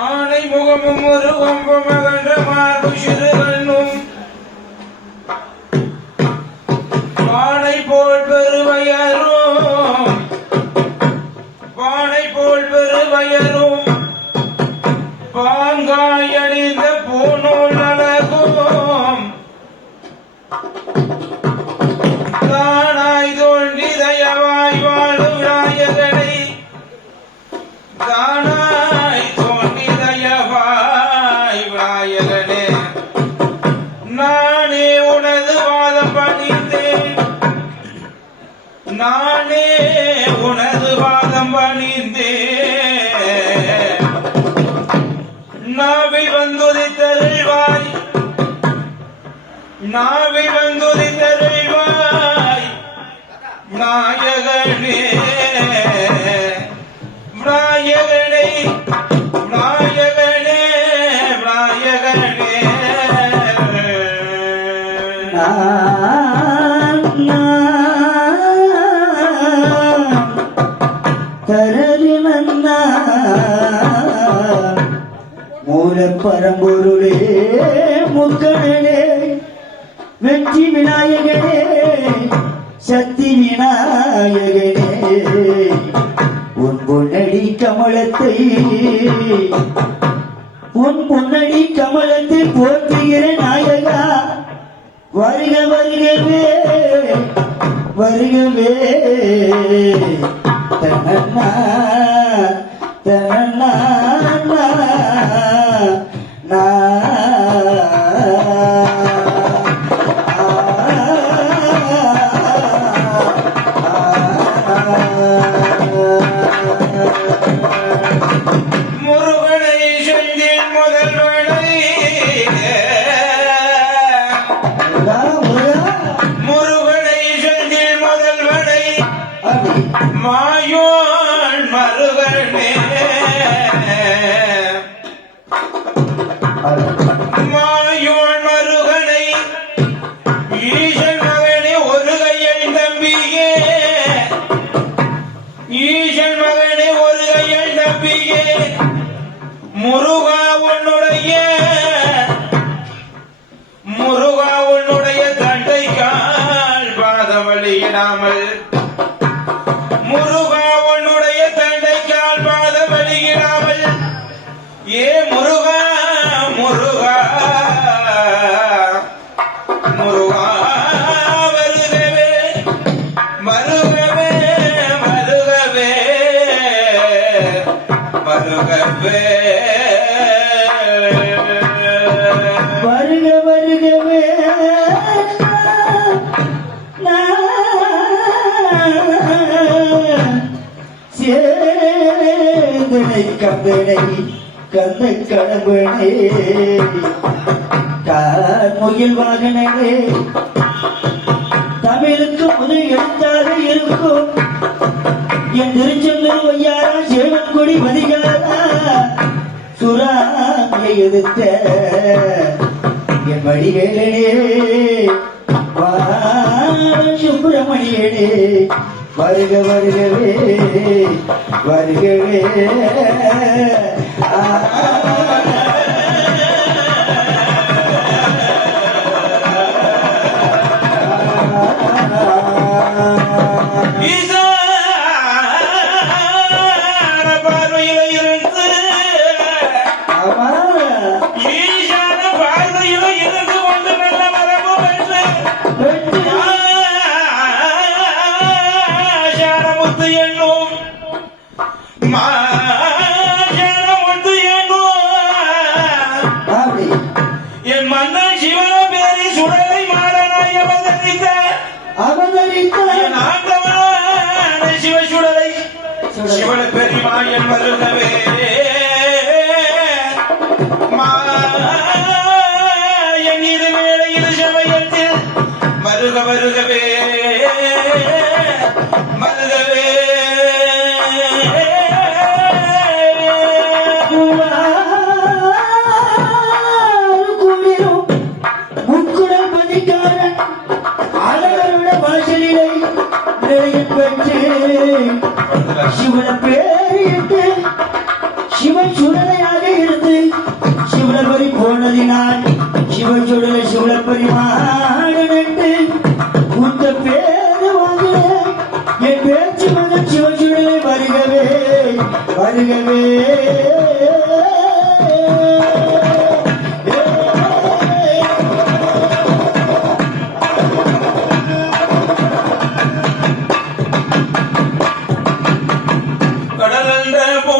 ஆனை முகமும் ஒரு கொம்பு மகன்ற மார்பு சிறு கண்ணும் பானை போல் பெருவயரும். பானை போல் பெருவயரும். பாங்காய உனது வாதம் பணிந்தேன். நானே உனது வாதம் பணிந்தேன். நாவி வந்துதி தருள்வாய் நாவி வந்துதி தருள்வாய் நாயகனே. பரம்பொருளே முக்கணனே வெற்றி விநாயகனே சக்தி விநாயகனே. உன் பொன்னடி கமலத்தை உன் பொன்னடி கமலத்தை போற்றுகிற நாயகா வருக வருகவே வருகவே. தன்னா மாயோன் மருகனே. மாயோன் மருகனை ஈசன் மகனே ஒரு கையன் தம்பியே ஈசன் மகனே ஒரு கையன் தம்பியே முருகன் சேதனை கம்பனை கந்த கடம்பனே முயல் வாகனே தமிழுக்கு முது எழுத்தாக இருக்கும். என் திருச்செந்தூர் ஒய்யாரா சேவன் கொடி மதிகாரா சுறாமியை எதிர்த்த என் வடிவேலனே சுப்பிரமணியனே வருக வருகவே வருகவே. ஆ, சிவசுடலை. சிவன பெருமாயன் வருகவே மாயன் இது வேளையில் சமயத்தில் வருக வருகவே. சுடலை சிவனபரி மாடனட்டு உந்த பேரு வாங்கின என் பேச்சு மகன் சிவன் வருகவே வருகவே.